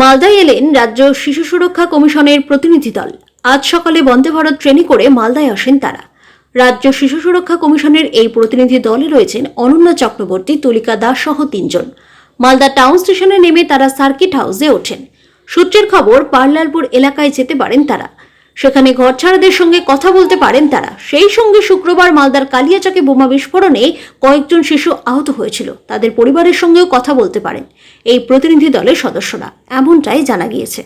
মালদায় এলেন রাজ্য শিশু সুরক্ষা কমিশনের প্রতিনিধি দল। আজ সকালে বন্দে ভারত ট্রেনে করে মালদায় আসেন তারা। রাজ্য শিশু সুরক্ষা কমিশনের এই প্রতিনিধি দলে রয়েছেন অনন্যা চক্রবর্তী, তুলিকা দাস সহ 3 জন। মালদা টাউন স্টেশনে নেমে তারা সার্কিট হাউসে ওঠেন। সূত্রের খবর, পারলালপুর এলাকায় যেতে পারেন তারা। সেখানে ঘরছাড়াদের সঙ্গে কথা বলতে পারেন তারা। সেই সঙ্গে শুক্রবার মালদার কালিয়াচকে বোমা বিস্ফোরণে কয়েকজন শিশু আহত হয়েছিল, তাদের পরিবারের সঙ্গেও কথা বলতে পারেন এই প্রতিনিধি দলের সদস্যরা, এমনটাই জানা গিয়েছে।